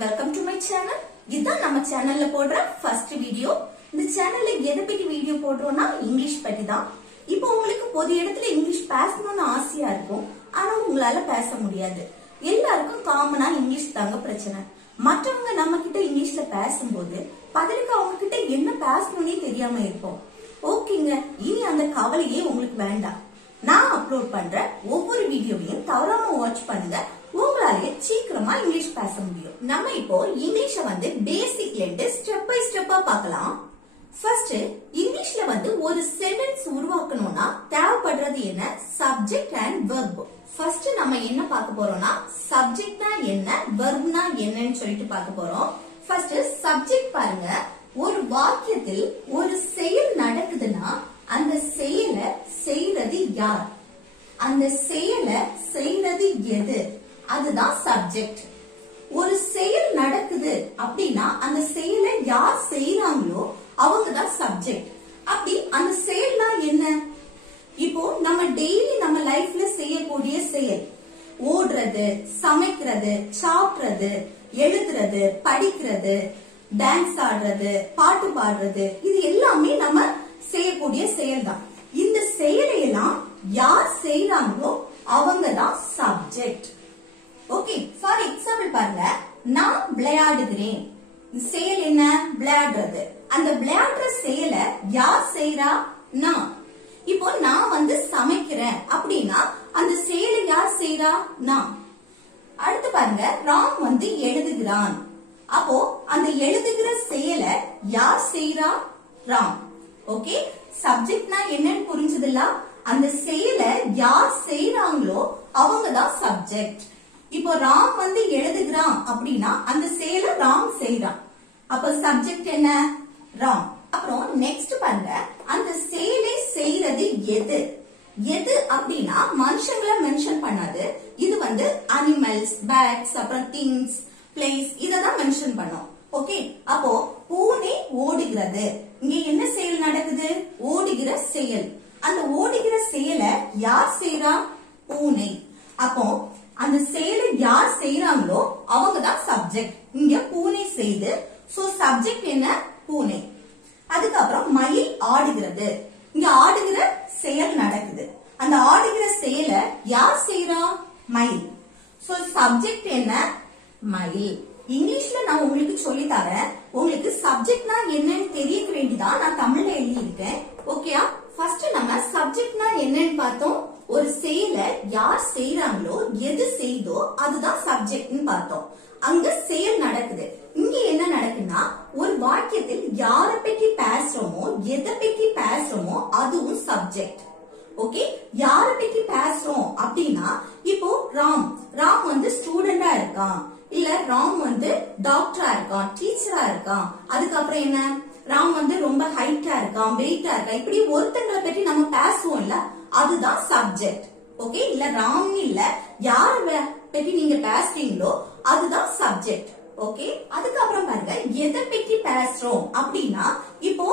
welcome to my channel. இதுதான் நம்ம சேனல்ல போடுற ஃபர்ஸ்ட் வீடியோ. இந்த சேனல்ல எதை பத்தி வீடியோ போடுறோம்னா இங்கிலீஷ் பத்தி தான். இப்போ உங்களுக்கு பொது இடத்துல இங்கிலீஷ் பேசணும்னு ஆசையா இருக்கும், ஆனா உங்களால பேச முடியாது. எல்லாருக்கும் காமனா இங்கிலீஷ் தாங்க பிரச்சனை. மற்றவங்க நம்ம கிட்ட இங்கிலீஷ்ல பேசும்போது பதிலுக்கு அவங்க கிட்ட என்ன பேசணும்னே தெரியாம இருப்போம். ஓகேங்க, இனி அந்த கவலையே உங்களுக்கு வேண்டாம். நான் அப்லோட் பண்ற ஒவ்வொரு வீடியோவையும் தவறாம வாட்ச் பண்ணுங்க. உங்களாலேயே சீக்கிரமா இங்கிலீஷ் பேச முடியும். நம்ம இப்போ இங்கிலீஷ பேசிக்ல இருந்து ஸ்டெப் பை ஸ்டெப்பா பார்க்கலாம். ஃபர்ஸ்ட் இங்கிலீஷ்ல ஒரு சென்டென்ஸ் உருவாக்கணும்னா தேவைப்படுறது என்ன? Subject and verb. ஃபர்ஸ்ட் நம்ம என்ன பார்க்க போறோம்னா சப்ஜெக்ட்னா என்ன, வெர்ப்னா என்னன்னு சொல்லிட்டு பார்க்க போறோம். ஃபர்ஸ்ட் சப்ஜெக்ட் பாருங்க. ஒரு வாக்கியத்தில் ஒரு செயல் நடக்குதுன்னா அந்த செயலை செய்யறது யார், அந்த செயலை செய்யறது எது, அதுதான் சப்ஜெக்ட். ஒரு செயல் நடக்குது அப்படின்னா அந்த செயலை யார் செய்யறாங்களோ அவங்க தான் சப்ஜெக்ட். அப்படி அந்த செயல்னா என்ன? இப்போ நம்ம டெய்லி நம்ம லைஃப்ல செய்யக்கூடிய செயல், ஓடுறது, சமைக்கிறது, சாப்பிடுறது, எழுதுறது, படிக்கிறது, டான்ஸ் ஆடுறது, பாட்டு பாடுறது, இது எல்லாமே நம்ம செய்யக்கூடிய செயல் தான். இந்த செயலையெல்லாம் யார் செய்யறாங்களோ அவங்க தான் சப்ஜெக்ட். ஓகே, ஃபார் எக்ஸாம்பிள் பாருங்க, நான் விளையாடுகிறேன். செயல் என்ன? விளையாடுறது. அந்த விளையாடுற செயலை யார் செய்யறா? நான். இப்போ நான் சமைக்கிறேன் அப்படின்னா அந்த செயலை யார் செய்யறா? நான். அடுத்து பாருங்க, ராம் எழுதுகிறான். அப்போ அந்த எழுதுகிற செயலை யார் செய்யறா? ராம். ஓகே, சப்ஜெக்ட்னா என்னன்னு புரிஞ்சதுல? அந்த செயலை யார் செய்யறாங்களோ அவங்க தான் சப்ஜெக்ட். இப்போ ராம் எழுதுகிறான் அப்படின்னா அந்த செயலை ராம் செய்யறான். அப்ப சப்ஜெக்ட் என்ன? ராம். அப்புறம் நெக்ஸ்ட் பாருங்க, அந்த செயலை செய்யறது எது? எது அப்படின்னா மனுஷங்களை மென்ஷன் பண்ணாது. இது அனிமல்ஸ், பேர்ட்ஸ், அப்புறம் திங்ஸ், பிளேஸ், இததான் மென்ஷன் பண்ணோம். ஓகே, அப்போ பூனை ஓடுகிறது. இங்க என்ன செயல் நடக்குது? ஓடுகிற செயல். அந்த ஓடுகிற செயலை யார் செய்யறா? பூனை. அப்போ அந்த செயலை யார் செய்யறாங்களோ அவங்க தான் சப்ஜெக்ட். இங்க பூனை செய்து, சோ சப்ஜெக்ட் என்ன? பூனை. அதுக்கப்புறம் மயில் ஆடுகிறது. இங்க ஆடுகிற செயல் நடக்குது. அந்த ஆடுகிற செயலை யார் செய்யறா? மயில். சோ சப்ஜெக்ட் என்ன? மயில். இங்கிலீஷ்ல நான் உங்களுக்கு சொல்லி தரேன். உங்களுக்கு சப்ஜெக்ட்னா என்னன்னு தெரிய வேண்டிதான் நான் தமிழ்ல எழுதி இருக்கேன். ஓகேயா? ஃபர்ஸ்ட் நம்ம சப்ஜெக்ட்னா என்னன்னு பார்த்தோம். ஒரு செயலை யார் செய்யறாங்களோ, எது செய்தோ அதுதான் சப்ஜெக்ட்னு பார்த்தோம். அங்க செயல் நடக்குது. இங்க என்ன நடக்குன்னா ஒரு வாக்கியத்தில் யார பற்றி பேசுறோமோ, எதை பற்றி பேசுறோமோ அதுவும் சப்ஜெக்ட். ஓகே, யார பற்றி பேசுறோம் அப்படின்னா இப்போ ராம் ஸ்டூடெண்டா இருக்கான், இல்ல ராம் டாக்டரா இருக்கான், டீச்சரா இருக்கான். அதுக்கப்புறம் என்ன? ராம் ரொம்ப ஹைட்டா இருக்கான், வெயிட்டா இருக்கான். இப்படி ஒருத்தங்களை பற்றி நம்ம பேசுவோம் இல்ல, அதுதான் சப்ஜெக்ட். ஓகே, இல்ல ராம் இல்ல யார பற்றி நீங்க பேசுறீங்களோ அதுதான் சப்ஜெக்ட். ஓகே, அதுக்கப்புறம் பாருங்க, எதை பற்றி பேசுறோம் அப்படின்னா இப்போ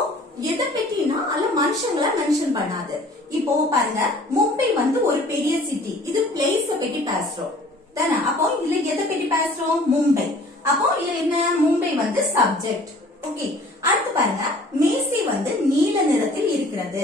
எதை பற்றினா அல்ல மனுஷங்களை மென்ஷன் பண்ணாது. இப்போ பாருங்க, மும்பை ஒரு பெரிய சிட்டி, இது பிளேஸ பற்றி பேசுறோம் தானே. அப்போ இதுல எதை பற்றி பேசுறோம்? மும்பை. அப்போ இதுல என்ன? மும்பை சப்ஜெக்ட். ஓகே, அடுத்து பாருங்க, மேசை நீல நிறத்தில் இருக்கிறது.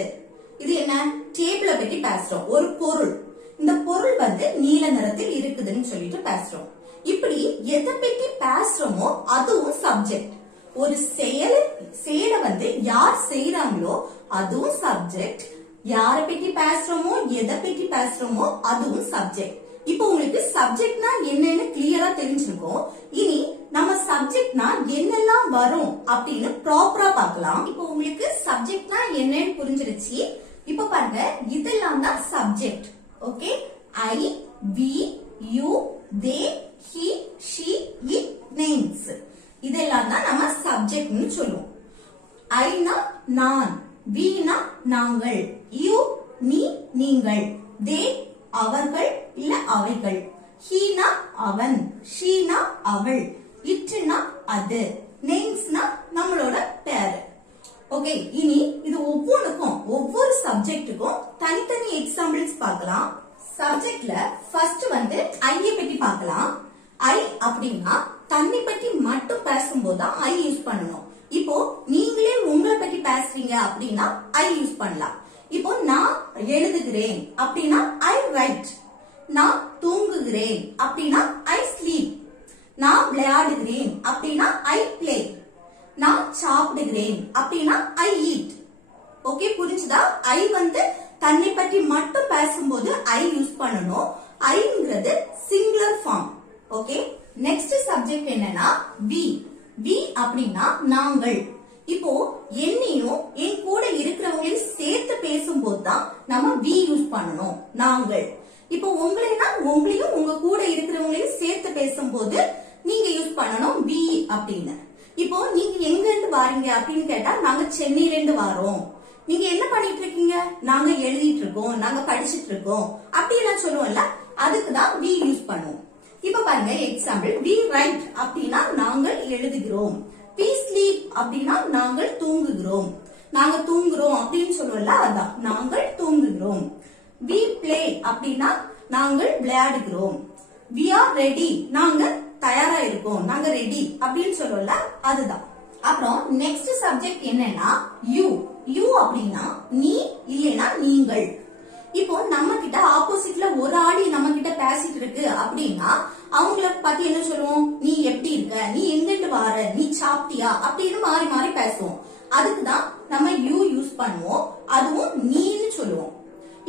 இது என்ன? டேபிள பற்றி பேசுறோம். ஒரு பொருள், இந்த பொருள் நீல நிறத்தில் இருக்குதுன்னு சொல்லிட்டு பேசுறோம். இப்படி எதை பற்றி பேசுறோமோ அதுவும் சப்ஜெக்ட். ஒரு செயலை யார் செய்யறாங்களோ அதுவும் சப்ஜெக்ட். யார பற்றி பேசுறோமோ, எதை பற்றி பேசுறோமோ அதுவும் சப்ஜெக்ட். இப்போ உங்களுக்கு சப்ஜெக்ட்னா என்னன்னு கிளியரா தெரிஞ்சிருக்கும். இனி நம்ம சப்ஜெக்ட்னா என்னெல்லாம் வரும் அப்படின்னு ப்ராப்பரா பார்க்கலாம். இப்போ உங்களுக்கு சப்ஜெக்ட்னா என்னன்னு புரிஞ்சிருச்சு. இப்ப பாருங்க, இதெல்லாம் தான் subject. Okay, I, we, you, they, he, she, it, names, இதெல்லாம் தான் நம்ம சப்ஜெக்ட்னு சொல்லுவோம். ஐனா நான், வீனா நாங்கள், யூ நீ நீங்கள், தே அவர்கள் இல்ல அவைகள், ஹீனா அவன், ஷீனா அவள், இட்னா அது, நேம்ஸ்னா நம்மளோட பேரு. ஓகே, இனி இது ஒவ்வொன்றுக்கும் ஒவ்வொரு சப்ஜெக்ட்டுக்கும் தனித்தனி எக்ஸாம்பிள்ஸ் பார்க்கலாம். சப்ஜெக்ட்ல ஃபர்ஸ்ட் ஐய பத்தி பார்க்கலாம். ஐ அப்படின்னா தன்னை பற்றி பேசும்போது தான் ஐ யூஸ் பண்ணணும். இப்போ நீங்களே உங்களை பத்தி பேசுறீங்க அப்படின்னா ஐ யூஸ் பண்ணலாம். இப்போ நான் எழுதுகிறேன் அப்படின்னா ஐ ரைட். நான் தூங்குகிறேன் அப்படின்னா ஐ ஸ்லீப். நான் விளையாடுகிறேன் அப்படின்னா ஐ பிளே. நான் சாப்பிடுகிறேன் அப்படின்னா ஐ ஈட். ஓகே, புரிஞ்சுதா? ஐ வந்து தன்னை பற்றி மட்டும் பேசும்போது ஐ யூஸ் பண்ணணும். ஐங்கிறது singular form. Okay, next subject என்னன்னா வி. வி அப்படின்னா நாங்கள். இப்போ என்னையும் என் கூட இருக்கிறவங்களையும் சேர்த்து பேசும்போது தான் நம்ம வி யூஸ் பண்ணணும், நாங்கள். இப்போ உங்களையும் உங்க கூட இருக்கிறவங்களையும் சேர்த்து பேசும்போது நீங்க யூஸ் பண்ணணும் வி அப்படின்னு. இப்போ நீங்க எங்க இருந்து வாரீங்க அப்படின்னு கேட்டா நாங்க சென்னையில இருந்து வாரோம். நீங்க என்ன பண்ணிட்டு இருக்கீங்க? நாங்க எழுதிட்டு இருக்கோம், நாங்க படிச்சிட்டு இருக்கோம் அப்படி எல்லாம் சொல்லுவோம்ல, அதுக்குதான் வி யூஸ் பண்ணுவோம். இப்ப பாருங்க எக்ஸாம்பிள், வி ரைட் அப்படின்னா நாங்கள் எழுதுகிறோம். வி ஸ்லீப் அப்படின்னா நாங்கள் தூங்குகிறோம். நாங்க தூங்குறோம் அப்படின்னு சொல்லுவோம்ல, அதான் நாங்கள் தூங்குகிறோம். வி பிளே அப்படின்னா நாங்கள் விளையாடுகிறோம். வி ஆர் ரெடி, நாங்க தயாரா இருக்கோம், நாங்க ரெடி அப்படின்னு சொல்லுவோம்ல, அதுதான். அப்புறம் நெக்ஸ்ட் சப்ஜெக்ட் என்னன்னா யூ. யூ அப்படின்னா நீ இல்லைன்னா நீங்கள். இப்போ நம்ம கிட்ட ஆப்போசிட்ல ஒரு ஆளி நம்ம கிட்ட பேசிட்டு இருக்கு அப்படின்னா அவங்கள பத்தி என்ன சொல்லுவோம்? நீ எப்படி இருக்க, நீ எங்கிட்டு வார, நீ சாப்பிட்டியா அப்படின்னு மாறி மாறி பேசுவோம். அதுக்குதான் நம்ம யூ யூஸ் பண்ணுவோம். அதுவும் நீன்னு சொல்லுவோம்.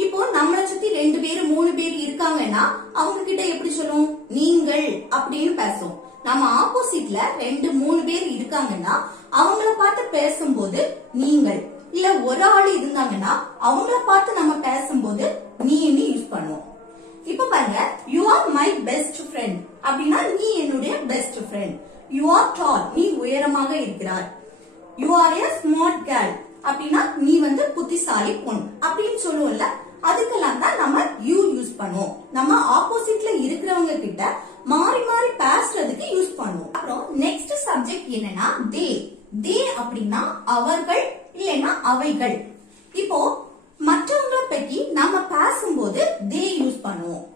இப்போ நம்மளை சுத்தி 2 பேரு 3 பேர் இருக்காங்கன்னா அவங்க கிட்ட எப்படி சொல்லுவோம்? நீங்கள் அப்படின்னு பேசுவோம். நம்ம ஆப்போசிட்ல 2 3 பேர் இருக்காங்கன்னா அவங்கள பார்த்து பேசும்போது நீங்கள். இல்ல ஒரு ஆள் இருந்தாங்கன்னா அவங்கள பார்த்து நம்ம பேசும்போது நீன்னு யூஸ் பண்ணுவோம். இப்ப பாருங்க, you are my best friend அப்படின்னா நீ என்னுடைய பெஸ்ட் ஃப்ரெண்ட். யூ ஆர் டால், நீ உயரமாக இருக்கிறார். You R A smart girl அப்படின்னா நீ வந்து புத்திசாலி பொண்ணு அப்படின்னு சொல்லுவோம்ல, அதுக்கெல்லாம் தான் நம்ம யூ யூஸ் பண்ணுவோம். நம்ம ஆப்போசிட்ல இருக்கிறவங்க கிட்ட மாறி மாறி பேசுறதுக்கு யூஸ் பண்ணுவோம். அப்புறம் நெக்ஸ்ட் சப்ஜெக்ட் என்னன்னா தே. தே அப்படின்னா அவர்கள் இல்லைன்னா அவைகள். இப்போ மற்றவங்களை பத்தி நாம பேசும்போது தே யூஸ் பண்ணுவோம்.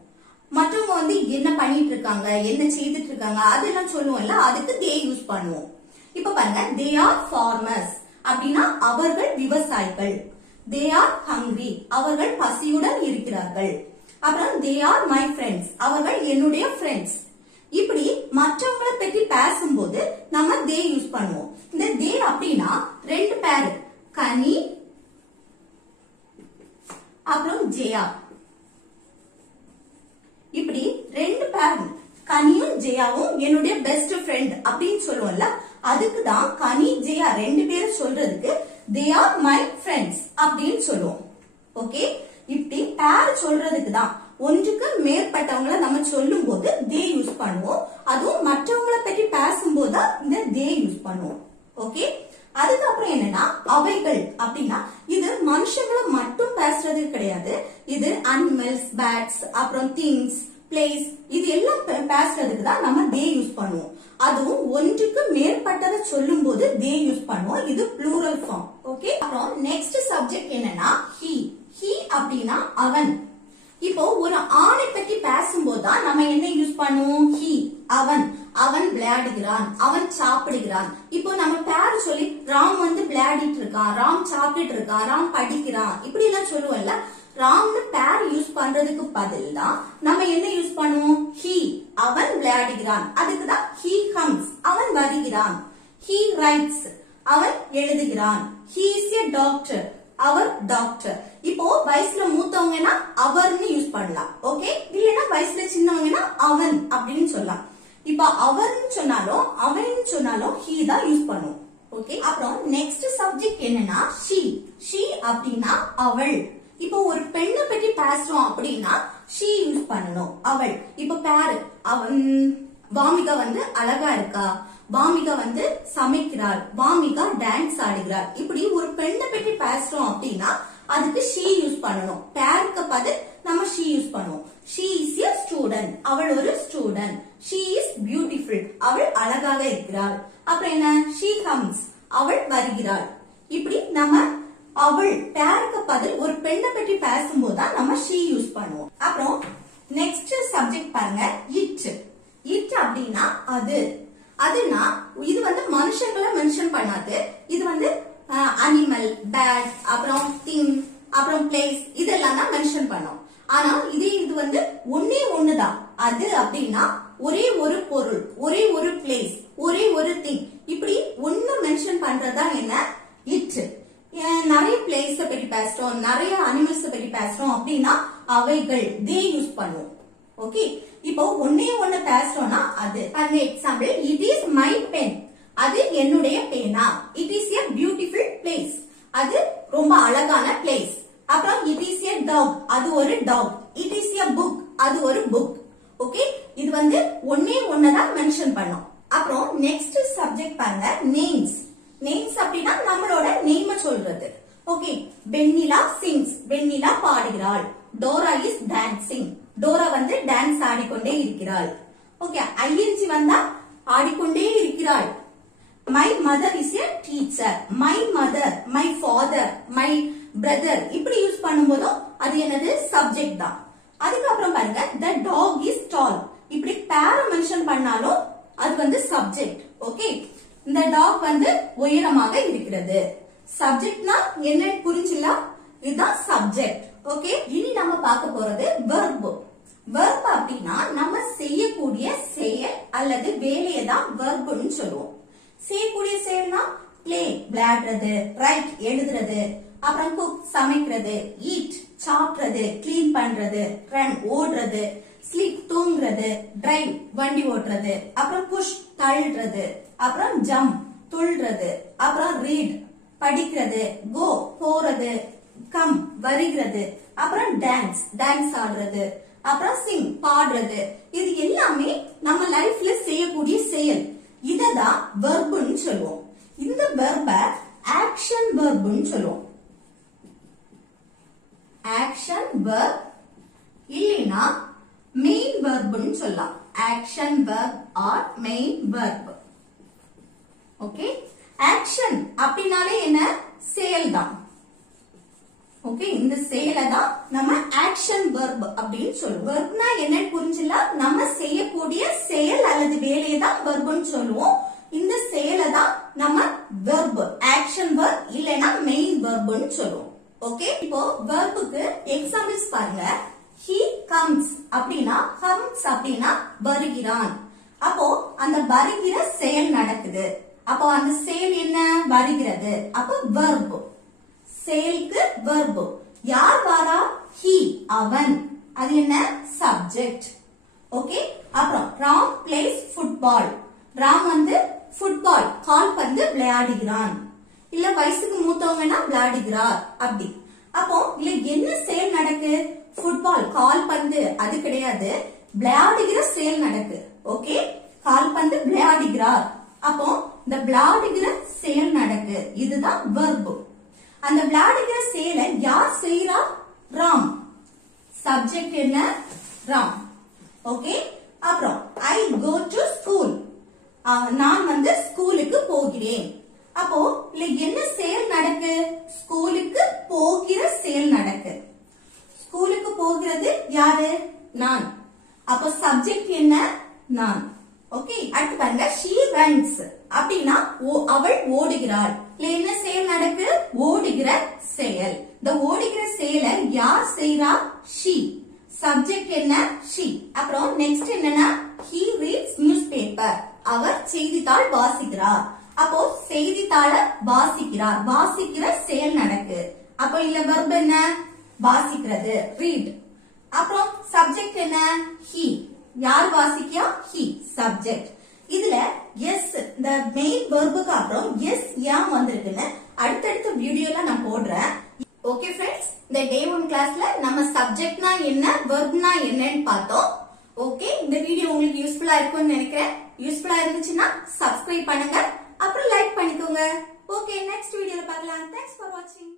மற்றவங்க வந்து என்ன பண்ணிட்டு இருக்காங்க, என்ன செய்துட்டு இருக்காங்க அதெல்லாம் சொல்லுவோம்ல, அதுக்கு தே யூஸ் பண்ணுவோம். இப்ப பாருங்க, தே ஆர் ஃபார்மர்ஸ் அப்படின்னா அவர்கள் விவசாயிகள். தே ஆர் ஹங்கிரி, அவர்கள் பசியுடன் இருக்கிறார்கள். அப்புறம் தே ஆர் மை ஃப்ரெண்ட்ஸ், அவர்கள் என்னுடைய ஃப்ரெண்ட்ஸ். இப்படி மற்றவங்களை பற்றி பேசும்போது நம்ம தே யூஸ் பண்ணுவோம். இந்த தே அப்படின்னா 2 பேர், கனி அப்புறம் ஜெயா. இப்படி 2 பேர், கனியும் ஜெயாவும் என்னுடைய பெஸ்ட் ஃப்ரெண்ட் அப்படின்னு சொல்லுவோம்ல, அதுக்குதான் கனி ஜெயா 2 பேரும் சொல்றதுக்கு they are my friends அப்படின்னு சொல்லுவோம். ஓகே, இப்படி பேர் சொல்றதுக்கு தான். ஒன்றுக்கு மேற்பட்டவங்களை நம்ம சொல்லும் போது they யூஸ் பண்ணுவோம். அதுவும் மற்றவங்களை பற்றி பேசும்போது இந்த they யூஸ் பண்ணுவோம். ஓகே, அதுக்கப்புறம் என்னன்னா அவைகள் அப்படின்னா இது மனுஷங்களை மட்டும் பேசுறது கிடையாது. இது அனிமல்ஸ், பேட்ஸ், அப்புறம் திங்ஸ், பிளேஸ், இது எல்லாம் பேசுறதுக்கு தான் நம்ம they யூஸ் பண்ணுவோம். அதுவும் ஒன்றுக்கு மேற்பட்டதை சொல்லும் போது they யூஸ் பண்ணுவோம். இது ப்ளூரல் ஃபார்ம். ஓகே, அப்புறம் நெக்ஸ்ட் சப்ஜெக்ட் என்னன்னா he. he அப்படின்னா அவன். இப்போ ஒரு ஆணை பற்றி பேசும்போது தான் நம்ம என்ன யூஸ் பண்ணுவோம்? he, அவன். அவன் விளையாடுகிறான், அவன் சாப்பிடுகிறான். இப்போ நம்ம பேர் சொல்லி ராம் வந்து விளையாடிட்டு இருக்கான், ராம் சாப்பிட்டு இருக்கான், ராம் படிக்கிறான், இப்படி எல்லாம் சொல்லுவோம்ல. ராம்னு பேர் யூஸ் பண்றதுக்கு பதில் தான் நம்ம என்ன யூஸ் பண்ணுவோம்? he, அவன் விளையாடுகிறான். அதுக்குதான் he comes, அவன் வருகிறான். he writes, அவன் எழுதுகிறான். he is a doctor, அவர் டாக்டர். இப்போ வயசுல மூத்தவங்கன்னா அவர்னு யூஸ் பண்ணலாம். ஓகே, இல்லைன்னா வயசுல சின்னவங்கன்னா அவன் அப்படின்னு சொல்லலாம். இப்ப அவர்னு சொன்னாலும் அவன் சொன்னாலும் he தான் யூஸ் பண்ணுவோம். ஓகே, அப்புறம் நெக்ஸ்ட் சப்ஜெக்ட் என்னன்னா she. she அப்படின்னா அவள். இப்போ ஒரு பெண்ணை பற்றி பேசுறோம் அப்படின்னா she யூஸ் பண்ணணும், அவள். இப்ப பேரு அவன், பாமிகா வந்து அழகா இருக்கா, பாமிகா வந்து சமைக்கிறாள், பாமிகா டான்ஸ் ஆடுகிறாள். இப்படி ஒரு பெண்ணை பற்றி பேசுறோம் அப்படின்னா அதுக்கு she யூஸ் பண்ணணும். பேருக்கு பதில் நம்ம she யூஸ் பண்ணுவோம். she is a student, அவள் ஒரு ஸ்டூடெண்ட். she is beautiful, அவள் அழகாக இருக்கிறாள். அப்புறம் என்ன? she comes, அவள் வருகிறாள். இப்படி நம்ம அவள் பேருக்கு பதில் ஒரு பெண்ணை பற்றி பேசும்போது தான் நம்ம she யூஸ் பண்ணுவோம். அப்புறம் நெக்ஸ்ட் சப்ஜெக்ட் பாருங்க, it. it அப்படின்னா அது. அதுனா இது வந்து மனுஷங்களை மென்ஷன் பண்ணாது. இது வந்து அனிமல், பேட், அப்புறம் திங், அப்புறம் பிளேஸ் இதெல்லாம் தான் மென்ஷன் பண்ணும். ஆனா இது வந்து ஒன்னே ஒண்ணுதான். அது அப்படின்னா ஒரே ஒரு பொருள், ஒரே ஒரு பிளேஸ், ஒரே ஒரு திங், இப்படி ஒண்ணு மென்ஷன் பண்றதா என்ன இட். நிறைய பிளேஸ் பத்தி பேசுறோம், நிறைய அனிமல்ஸ் பத்தி பேசுறோம் அப்படின்னா அவைகள் தே யூஸ் பண்ணுவோம். ஓகே, இப்போ ஒன்னே ஒண்ணு பேசுறோம்னா அது. அந்த example, it is my pen, அது என்னுடைய பேனா. It is a beautiful place, அது ரொம்ப அழகான பிளேஸ். அப்புறம் இட் இஸ் எ டாக், அது ஒரு dog. It is a book, அது ஒரு புக். ஓகே, இது வந்து ஒன்னே ஒண்ணுதான் மென்ஷன் பண்ணோம். அப்புறம் நெக்ஸ்ட் சப்ஜெக்ட் பாருங்க, நேம்ஸ். நேம்ஸ் அப்படின்னா நம்மளோட நேம சொல்றது. ஓகே, வெண்ணிலா சிங்ஸ், வெண்ணிலா பாடுகிறாள். டோரா இஸ் டான்சிங், டோரா வந்து டான்ஸ் ஆடிக்கொண்டே இருக்கிறாள். ஓகே, ஐஎன்ஜி வந்தா ஆடிக்கொண்டே இருக்கிறாள். My mother is a teacher, my mother, my father, my brother இப்படி யூஸ் பண்ணும்போதும் அது என்னது சப்ஜெக்ட் தான். அதுக்கப்புறம் பாருங்க, த டாக் இஸ் டால், இப்படி பேர மென்ஷன் பண்ணாலும் அது வந்து சப்ஜெக்ட். ஓகே, இந்த டாக் வந்து உயரமாக இருக்கிறது. சப்ஜெக்ட்னா என்ன புரிஞ்சுல, இதுதான் சப்ஜெக்ட். ஓகே, இனி நம்ம பார்க்க போறது வெர்ப். வெர்ப் அப்படின்னா நம்ம செய்யக்கூடிய செயல் அல்லது வேலையை தான் வெர்ப்னு சொல்லுவோம். செய்யக்கூடிய செயல்னா பிளே விளையாடுறது, ரைட் எழுதுறது, அப்புறம் குக் சமைக்கிறது, ஈட் சாப்பிடுறது, கிளீன் பண்றது, ரன் ஓடுறது, ஸ்லீப் தூங்குறது, டிரைவ் வண்டி ஓட்டுறது, அப்புறம் புஷ் தள்ளுறது, அப்புறம் ஜம்ப் துள்ளுறது, அப்புறம் ரீட் படிக்கிறது, கோ போறது, கம் வருகிறது, அப்புறம் டான்ஸ் டான்ஸ் ஆடுறது, அப்புறம் சிங் பாடுறது. இது எல்லாமே நம்ம லைஃப்ல செய்யக்கூடிய செயல். இததான் வெர்ப்னு சொல்லுவோம். இந்த வெர்ப ஆக்ஷன் வெர்ப்னு சொல்லுவோம். ஆக்ஷன் வெர்ப் இல்லைனா மெயின் வெர்ப்னு சொல்லலாம். Action verb or main verb. Okay, action அப்படினாலே என்ன செயல் தான். ஓகே, இந்த செயலை தான் நம்ம ஆக்ஷன் வெர்ப் அப்படின்னு சொல்லுவோம். வெர்ப்னா என்னன்னு புரிஞ்சுல, நம்ம செய்யக்கூடிய செயல் அல்லது வேலையை தான் வெர்ப்னு சொல்லுவோம். இந்த செயலை தான் நம்ம வெர்ப், ஆக்ஷன் வெர்ப் இல்லைன்னா மெயின் வெர்ப்னு சொல்லுவோம். ஓகே, இப்போ வெர்புக்கு எக்ஸாம்பிள்ஸ் பாருங்க. he comes அப்படின்னா, comes அப்படின்னா வருகிறான். அப்போ அந்த வருகிற செயல் நடக்குது. அப்போ அந்த செயல் என்ன வருகிறது. அப்போ வெர்ப், செயலுக்கு வெர்ப். யார் வாரா, he அவன், அது என்ன சப்ஜெக்ட். ஓகே, அப்புறம் ராம் பிளேஸ் ஃபுட்பால், ராம் வந்து ஃபுட்பால் கால்பந்து விளையாடுகிறான். இல்ல வயசுக்கு மூத்தவங்கன்னா விளையாடுகிறார் அப்படி. அப்போ இல்ல என்ன செயல் நடக்கு, ஃபுட்பால் கால்பந்து அது கிடையாது, விளையாடுகிற செயல் நடக்கு. ஓகே, கால்பந்து விளையாடுகிறார். அப்போ இந்த விளையாடுகிற செயல் நடக்கு, இதுதான் வெர்ப். அந்த விளையாடுகிற செயலை யார் செய்யறா, ராம். சப்ஜெக்ட் என்ன ராம். ஓகே, அப்புறம் ஐ கோ டு ஸ்கூல், நான் வந்து ஸ்கூலுக்கு போகிறேன். அப்போ இல்ல என்ன செயல் நடக்கு, ஸ்கூலுக்கு போகிற செயல் நடக்கு. ஸ்கூலுக்கு போகிறது யாரு, நான். அப்போ சப்ஜெக்ட் என்ன நான். ஓகே, அடுத்து பாருங்க, she runs அப்படின்னா அவள் ஓடுகிறாள். இல்ல என்ன செயல் நடக்கு, ஓடுகிற செயல். இந்த ஓடுகிற செயலை யார் செய்யறா, she. சப்ஜெக்ட் என்ன she. அப்புறம் நெக்ஸ்ட் என்னன்னா he reads newspaper, அவர் செய்தித்தாள் வாசிக்கிறார். அப்போ செய்தித்தாள வாசிக்கிறார், வாசிக்கிற செயல் நடக்கு. அப்போ இல்ல வெர்ப் என்ன வாசிக்கிறது, read. அப்புறம் சப்ஜெக்ட் என்ன he, யார் வாசிக்கா, he சப்ஜெக்ட். இதுல எஸ், இந்த மெயின் வெர்புக்கு அப்புறம் எஸ் ஏன் வந்திருக்குன்னு அடுத்தடுத்த வீடியோல நான் போடுறேன். ஓகே ஃப்ரெண்ட்ஸ், இந்த டே 1 கிளாஸ்ல நம்ம சப்ஜெக்ட்னா என்ன, வெர்ப்னா என்னன்னு பார்த்தோம். ஓகே, இந்த வீடியோ உங்களுக்கு யூஸ்ஃபுல்லா இருக்கும்னு நினைக்கிறேன். யூஸ்ஃபுல்லா இருந்துச்சுன்னா சப்ஸ்கிரைப் பண்ணுங்க, அப்புறம் லைக் பண்ணிக்கோங்க. ஓகே, நெக்ஸ்ட் வீடியோல பார்க்கலாம். தேங்க்ஸ் ஃபார் வாட்சிங்.